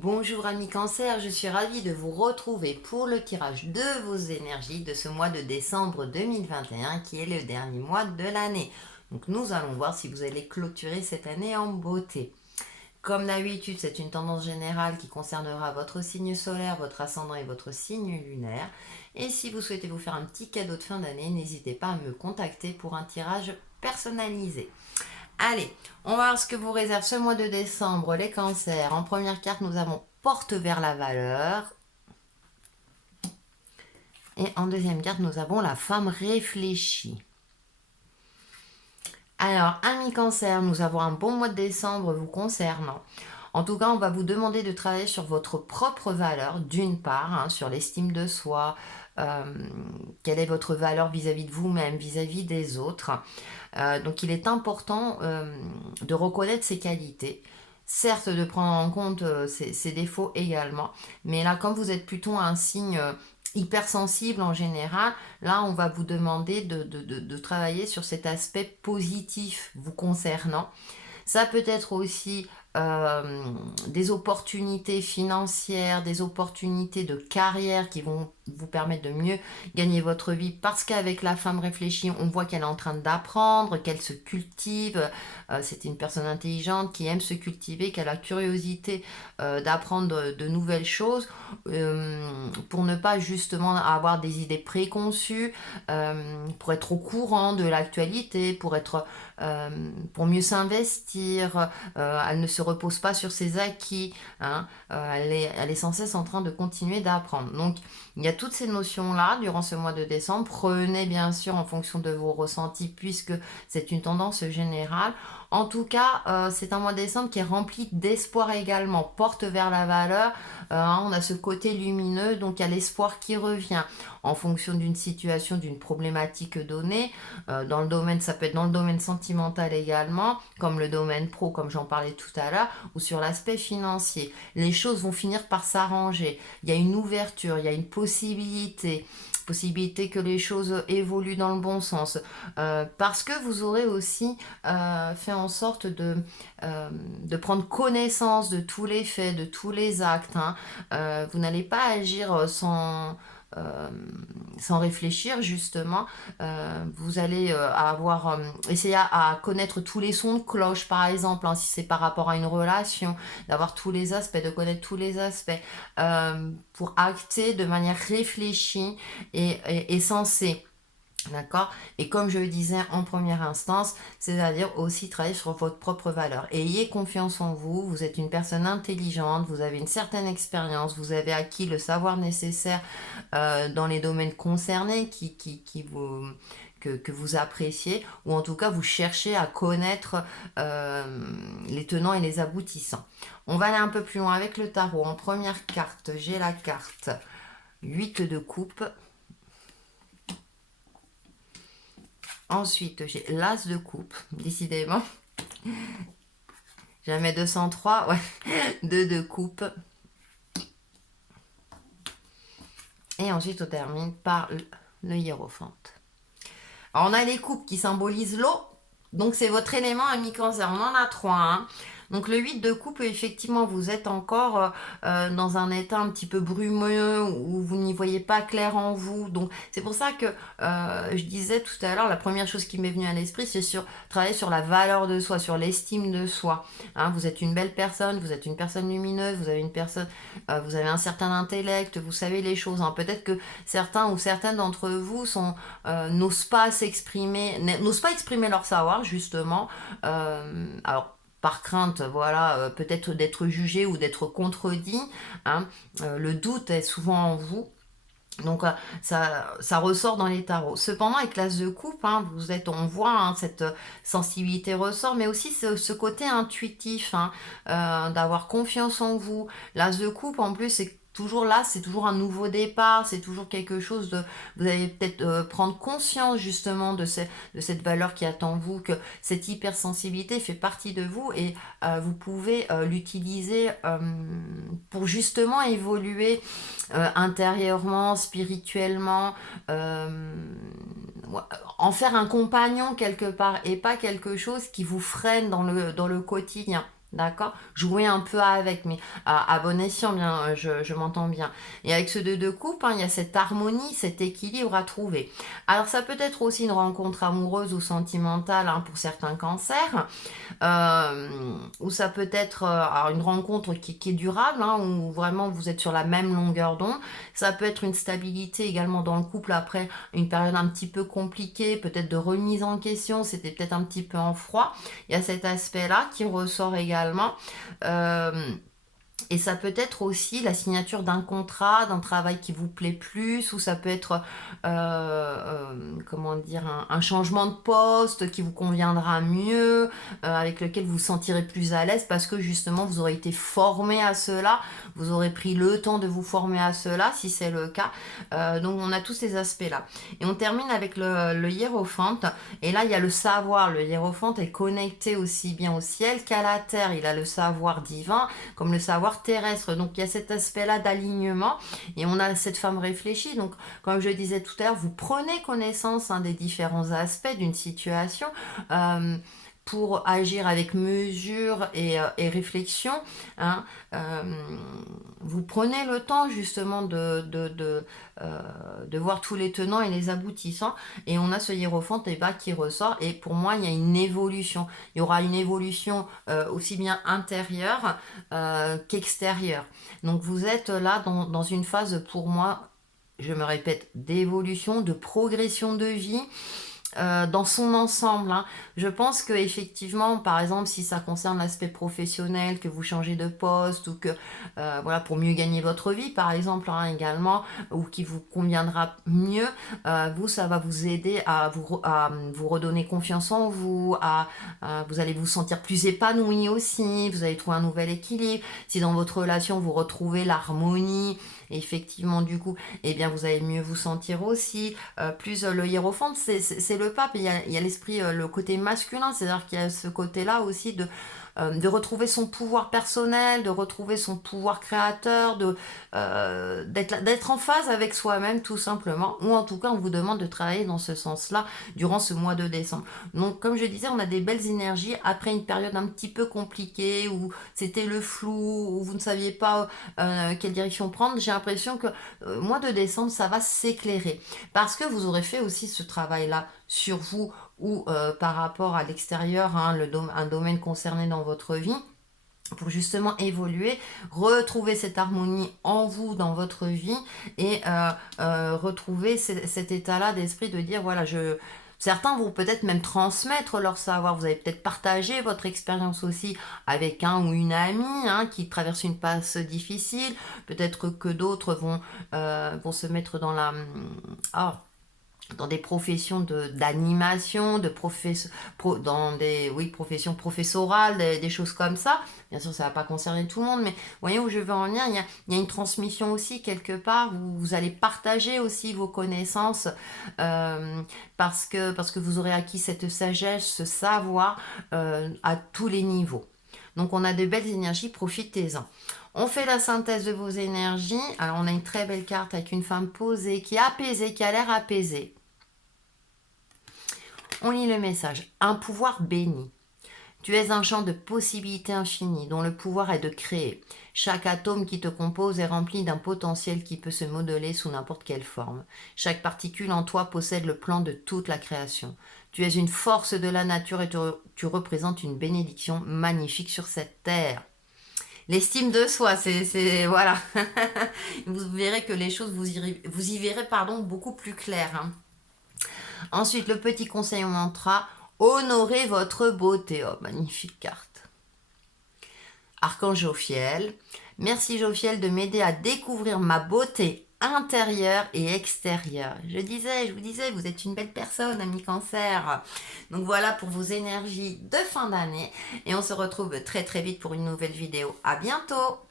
Bonjour amis Cancer, je suis ravie de vous retrouver pour le tirage de vos énergies de ce mois de décembre 2021 qui est le dernier mois de l'année. Donc nous allons voir si vous allez clôturer cette année en beauté. Comme d'habitude, c'est une tendance générale qui concernera votre signe solaire, votre ascendant et votre signe lunaire. Et si vous souhaitez vous faire un petit cadeau de fin d'année, n'hésitez pas à me contacter pour un tirage personnalisé. Allez, on va voir ce que vous réserve ce mois de décembre, les cancers. En première carte, nous avons porte vers la valeur. Et en deuxième carte, nous avons la femme réfléchie. Alors, amis cancer, nous avons un bon mois de décembre vous concernant. En tout cas, on va vous demander de travailler sur votre propre valeur, d'une part, sur l'estime de soi, quelle est votre valeur vis-à-vis de vous-même, vis-à-vis des autres. Donc il est important de reconnaître ses qualités, certes de prendre en compte ses défauts également, mais là comme vous êtes plutôt un signe hypersensible en général, là on va vous demander de travailler sur cet aspect positif vous concernant. Ça peut être aussi des opportunités financières, des opportunités de carrière qui vont vous permettre de mieux gagner votre vie parce qu'avec la femme réfléchie, on voit qu'elle est en train d'apprendre, qu'elle se cultive. C'est une personne intelligente qui aime se cultiver, qui a la curiosité d'apprendre de nouvelles choses pour ne pas justement avoir des idées préconçues, pour être au courant de l'actualité, pour mieux s'investir. Elle ne se repose pas sur ses acquis. Elle est sans cesse en train de continuer d'apprendre. Donc, il y a toutes ces notions-là durant ce mois de décembre. Prenez bien sûr en fonction de vos ressentis puisque c'est une tendance générale. En tout cas, c'est un mois de décembre qui est rempli d'espoir également, porte vers la valeur. On a ce côté lumineux, donc il y a l'espoir qui revient en fonction d'une situation, d'une problématique donnée. Dans le domaine, ça peut être dans le domaine sentimental également, comme le domaine pro, comme j'en parlais tout à l'heure, ou sur l'aspect financier. Les choses vont finir par s'arranger. Il y a une ouverture, il y a une possibilité que les choses évoluent dans le bon sens. Parce que vous aurez aussi fait en sorte de prendre connaissance de tous les faits, de tous les actes. Vous n'allez pas agir euh, sans réfléchir justement. Vous allez essayer à connaître tous les sons de cloche par exemple, si c'est par rapport à une relation, d'avoir tous les aspects, de connaître tous les aspects pour acter de manière réfléchie et sensée. D'accord. Et comme je le disais en première instance, c'est-à-dire aussi travailler sur votre propre valeur. Ayez confiance en vous, vous êtes une personne intelligente, vous avez une certaine expérience, vous avez acquis le savoir nécessaire dans les domaines concernés que vous appréciez, ou en tout cas vous cherchez à connaître les tenants et les aboutissants. On va aller un peu plus loin avec le tarot. En première carte, j'ai la carte 8 de coupe. Ensuite, j'ai l'as de coupe, décidément. Jamais 203, ouais. 2 de coupe. Et ensuite, on termine par le hiérophante. Alors, on a les coupes qui symbolisent l'eau. Donc, c'est votre élément ami cancer. On en a 3. Donc le 8 de coupe, effectivement, vous êtes encore dans un état un petit peu brumeux où vous n'y voyez pas clair en vous. Donc c'est pour ça que je disais tout à l'heure, la première chose qui m'est venue à l'esprit, c'est travailler sur la valeur de soi, sur l'estime de soi. Vous êtes une belle personne, vous êtes une personne lumineuse, vous avez un certain intellect, vous savez les choses. Peut-être que certains ou certaines d'entre vous n'osent pas s'exprimer, n'osent pas exprimer leur savoir justement. Alors par crainte, voilà, peut-être d'être jugé ou d'être contredit. Le doute est souvent en vous. Donc ça ressort dans les tarots. Cependant, avec l'as de coupe, on voit cette sensibilité ressort, mais aussi ce côté intuitif, d'avoir confiance en vous. L'as de coupe, en plus, c'est toujours là, c'est toujours un nouveau départ, c'est toujours quelque chose de... Vous allez peut-être prendre conscience justement de cette valeur qui attend vous, que cette hypersensibilité fait partie de vous et vous pouvez l'utiliser pour justement évoluer intérieurement, spirituellement, en faire un compagnon quelque part et pas quelque chose qui vous freine dans le quotidien. D'accord? Jouer un peu avec, mais à bon escient, bien, je m'entends bien. Et avec ce 2 de coupe, hein, il y a cette harmonie, cet équilibre à trouver. Alors ça peut être aussi une rencontre amoureuse ou sentimentale, hein, pour certains cancers, ou ça peut être alors une rencontre qui est durable, hein, où vraiment vous êtes sur la même longueur d'onde. Ça peut être une stabilité également dans le couple après une période un petit peu compliquée, peut-être de remise en question, c'était peut-être un petit peu en froid. Il y a cet aspect-là qui ressort également. Euh, et ça peut être aussi la signature d'un contrat, d'un travail qui vous plaît plus, ou ça peut être, comment dire, un changement de poste qui vous conviendra mieux, avec lequel vous vous sentirez plus à l'aise parce que justement vous aurez été formé à cela, vous aurez pris le temps de vous former à cela, si c'est le cas. Donc on a tous ces aspects-là. Et on termine avec le hiérophante. Et là, il y a le savoir. Le hiérophante est connecté aussi bien au ciel qu'à la terre. Il a le savoir divin comme le savoir terrestre. Donc il y a cet aspect-là d'alignement et on a cette femme réfléchie. Donc comme je disais tout à l'heure, vous prenez connaissance, hein, des différents aspects d'une situation. Euh, pour agir avec mesure et réflexion, hein, euh, vous prenez le temps justement de voir tous les tenants et les aboutissants, et on a ce hiérophante et bas qui ressort, et pour moi il y a une évolution, il y aura une évolution aussi bien intérieure qu'extérieure. Donc vous êtes là dans une phase, pour moi, je me répète, d'évolution, de progression de vie, dans son ensemble, hein. Je pense que effectivement, par exemple, si ça concerne l'aspect professionnel, que vous changez de poste ou que voilà, pour mieux gagner votre vie, par exemple, hein, également, ou qui vous conviendra mieux, vous, ça va vous aider à vous redonner confiance en vous, vous allez vous sentir plus épanoui aussi, vous allez trouver un nouvel équilibre. Si dans votre relation vous retrouvez l'harmonie, effectivement, du coup, eh bien, vous allez mieux vous sentir aussi. Plus le hiérophante, c'est le pape. Il y a l'esprit, le côté masculin, c'est-à-dire qu'il y a ce côté-là aussi de retrouver son pouvoir personnel, de retrouver son pouvoir créateur, d'être en phase avec soi-même tout simplement, ou en tout cas on vous demande de travailler dans ce sens-là durant ce mois de décembre. Donc comme je disais, on a des belles énergies après une période un petit peu compliquée où c'était le flou, où vous ne saviez pas quelle direction prendre. J'ai l'impression que mois de décembre ça va s'éclairer parce que vous aurez fait aussi ce travail-là sur vous ou par rapport à l'extérieur, hein, un domaine concerné dans votre vie, pour justement évoluer, retrouver cette harmonie en vous dans votre vie et retrouver cet état-là d'esprit de dire voilà, certains vont peut-être même transmettre leur savoir. Vous allez peut-être partager votre expérience aussi avec un ou une amie, hein, qui traverse une passe difficile. Peut-être que d'autres vont se mettre oh, dans des professions d'animation, dans des professions professorales, des choses comme ça. Bien sûr, ça ne va pas concerner tout le monde, mais voyez où je veux en venir. Il y a une transmission aussi quelque part où vous allez partager aussi vos connaissances, parce que vous aurez acquis cette sagesse, ce savoir à tous les niveaux. Donc on a de belles énergies, profitez-en. On fait la synthèse de vos énergies. Alors on a une très belle carte avec une femme posée, qui est apaisée, qui a l'air apaisée. On lit le message. Un pouvoir béni. Tu es un champ de possibilités infinies dont le pouvoir est de créer. Chaque atome qui te compose est rempli d'un potentiel qui peut se modeler sous n'importe quelle forme. Chaque particule en toi possède le plan de toute la création. Tu es une force de la nature et tu représentes une bénédiction magnifique sur cette terre. L'estime de soi, voilà. Vous verrez que les choses, vous y verrez, pardon, beaucoup plus clair, hein. Ensuite, le petit conseil au mantra, honorez votre beauté. Oh, magnifique carte. Archange Jophiel. Merci Jophiel de m'aider à découvrir ma beauté intérieure et extérieure. Je vous disais, vous êtes une belle personne, ami Cancer. Donc voilà pour vos énergies de fin d'année. Et on se retrouve très très vite pour une nouvelle vidéo. À bientôt!